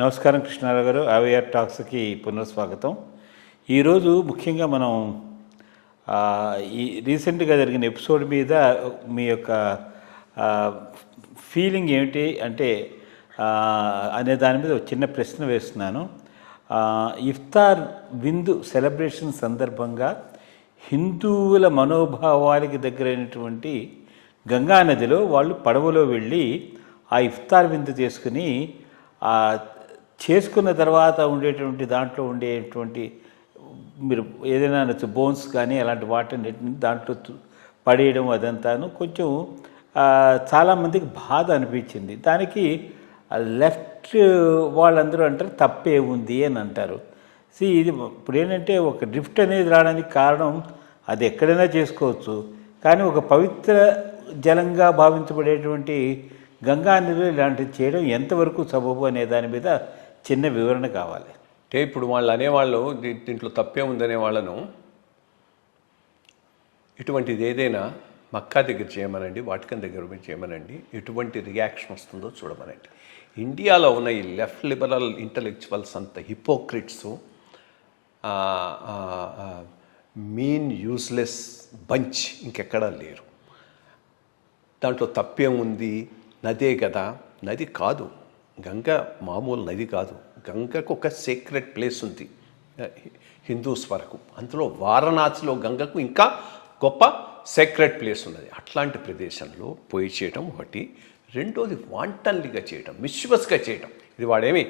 నమస్కారం కృష్ణారావు గారు. AVR టాక్స్కి పునఃస్వాగతం. ఈరోజు ముఖ్యంగా మనం ఈ రీసెంట్గా జరిగిన ఎపిసోడ్ మీద మీ యొక్క ఫీలింగ్ ఏమిటి అంటే అనే దాని మీద ఒక చిన్న ప్రశ్న వేస్తున్నాను. ఇఫ్తార్ విందు సెలబ్రేషన్ సందర్భంగా హిందువుల మనోభావాలకి దగ్గరైనటువంటి గంగా నదిలో వాళ్ళు పడవలో వెళ్ళి ఆ ఇఫ్తార్ విందు చేసుకున్న తర్వాత ఉండేటువంటి దాంట్లో ఉండేటువంటి మీరు ఏదైనా బోన్స్ కానీ అలాంటి వాటిని దాంట్లో పడేయడం అదంతాను కొంచెం చాలామందికి బాధ అనిపించింది. దానికి లెఫ్ట్ వాళ్ళందరూ అంటారు తప్పే ఉంది అని అంటారు. ఇది ఇప్పుడు ఏంటంటే ఒక డ్రిఫ్ట్ అనేది రావడానికి కారణం అది ఎక్కడైనా చేసుకోవచ్చు, కానీ ఒక పవిత్ర జలంగా భావించబడేటువంటి గంగా నదిలో ఇలాంటివి చేయడం ఎంతవరకు సబబు అనే దాని మీద చిన్న వివరణ కావాలి. అంటే ఇప్పుడు వాళ్ళు అనేవాళ్ళు దీంట్లో తప్పే ఉందనే వాళ్ళను ఇటువంటిది ఏదైనా మక్కా దగ్గర చేయమనండి, వాటికన్ దగ్గర చేయమనండి, ఎటువంటి రియాక్షన్ వస్తుందో చూడమనండి. ఇండియాలో ఉన్న ఈ లెఫ్ట్ లిబరల్ ఇంటలెక్చువల్స్ అంత హిపోక్రిట్స్, మీన్ యూస్లెస్ బంచ్ ఇంకెక్కడా లేరు. దాంట్లో తప్పేం ఉంది, నదే కదా. నది కాదు, గంగ మామూలు నది కాదు. గంగకు ఒక సీక్రెట్ ప్లేస్ ఉంది హిందూస్ వరకు. అందులో వారణాసిలో గంగకు ఇంకా గొప్ప సీక్రెట్ ప్లేస్ ఉన్నది. అట్లాంటి ప్రదేశంలో పోయి చేయటం ఒకటి. రెండోది వాంటన్లీగా చేయటం, మిస్చివస్గా చేయటం. ఇది వాడేమి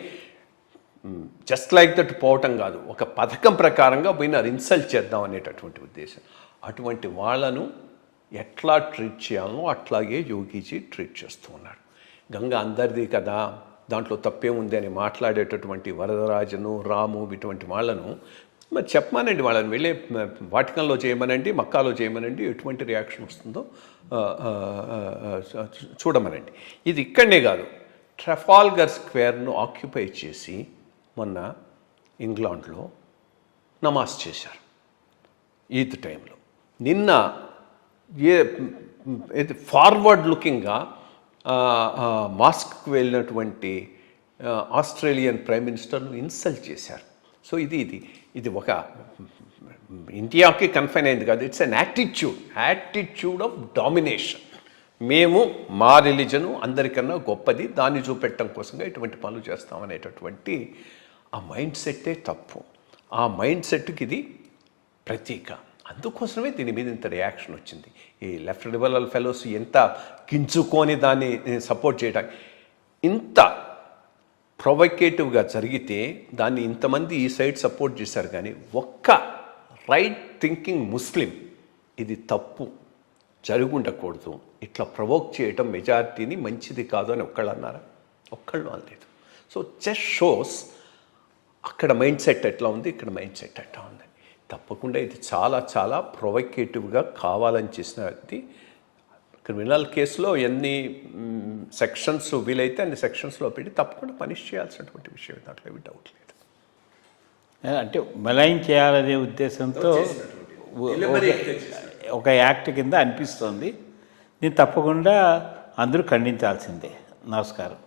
జస్ట్ లైక్ దట్ పోవటం కాదు, ఒక పథకం ప్రకారంగా పోయిన ఇన్సల్ట్ చేద్దాం అనేటటువంటి ఉద్దేశం. అటువంటి వాళ్ళను ఎట్లా ట్రీట్ చేయాలో అట్లాగే యోగీజీ ట్రీట్ చేస్తూ ఉన్నాడు. గంగ అందరిది కదా, దాంట్లో తప్పే ఉంది అని మాట్లాడేటటువంటి వరదరాజను, రాము ఇటువంటి వాళ్ళను మరి చెప్పమానండి, వాళ్ళని వెళ్ళే వాటికన్లో చేయమనండి, మక్కాలో చేయమనండి, ఎటువంటి రియాక్షన్ వస్తుందో చూడమనండి. ఇది ఇక్కడనే కాదు, ట్రఫాల్గర్ స్క్వేర్ను ఆక్యుపై చేసి మొన్న ఇంగ్లాండ్లో నమాజ్ చేశారు ఈద్ టైంలో. నిన్న ఫార్వర్డ్ లుకింగ్గా మాస్క్కి వెళ్ళినటువంటి ఆస్ట్రేలియన్ ప్రైమ్ మినిస్టర్ను ఇన్సల్ట్ చేశారు. సో ఇది ఒక ఇండియాకి కన్ఫైన్ అయింది కాదు, it's an attitude of domination. మేము మా రిలీజను అందరికన్నా గొప్పది, దాన్ని చూపెట్టడం కోసంగా ఇటువంటి పనులు చేస్తామనేటటువంటి ఆ మైండ్ సెట్టే తప్పు. ఆ మైండ్ సెట్కి ఇది ప్రతీక. అందుకోసమే దీని మీద ఇంత రియాక్షన్ వచ్చింది. ఈ లెఫ్ట్ లిబరల్ ఫెలోస్ ఎంత గింజుకొని దాన్ని సపోర్ట్ చేయడానికి, ఇంత ప్రొవొకేటివ్గా జరిగితే దాన్ని ఇంతమంది ఈ సైడ్ సపోర్ట్ చేశారు. కానీ ఒక్క రైట్ థింకింగ్ ముస్లిం ఇది తప్పు, జరుగుండకూడదు, ఇట్లా ప్రొవోక్ చేయటం మెజారిటీని మంచిది కాదు అని ఒక్కళ్ళు అన్నారా? ఒక్కళ్ళు అనలేదు. సో జస్ట్ షోస్ అక్కడ మైండ్ సెట్ ఎట్లా ఉంది, ఇక్కడ మైండ్ సెట్ ఎట్లా ఉంది. తప్పకుండా ఇది చాలా చాలా ప్రొవొకేటివ్గా కావాలని చేసినది. క్రిమినల్ కేసులో ఎన్ని సెక్షన్స్ వీలైతే అన్ని సెక్షన్స్లో పెట్టి తప్పకుండా పనిష్ చేయాల్సినటువంటి విషయం, దాంట్లో ఏమి డౌట్ లేదు. అంటే మలైన్ చేయాలనే ఉద్దేశంతో ఒక యాక్ట్ కింద అనిపిస్తోంది. దీన్ని తప్పకుండా అందరూ ఖండించాల్సిందే. నమస్కారం.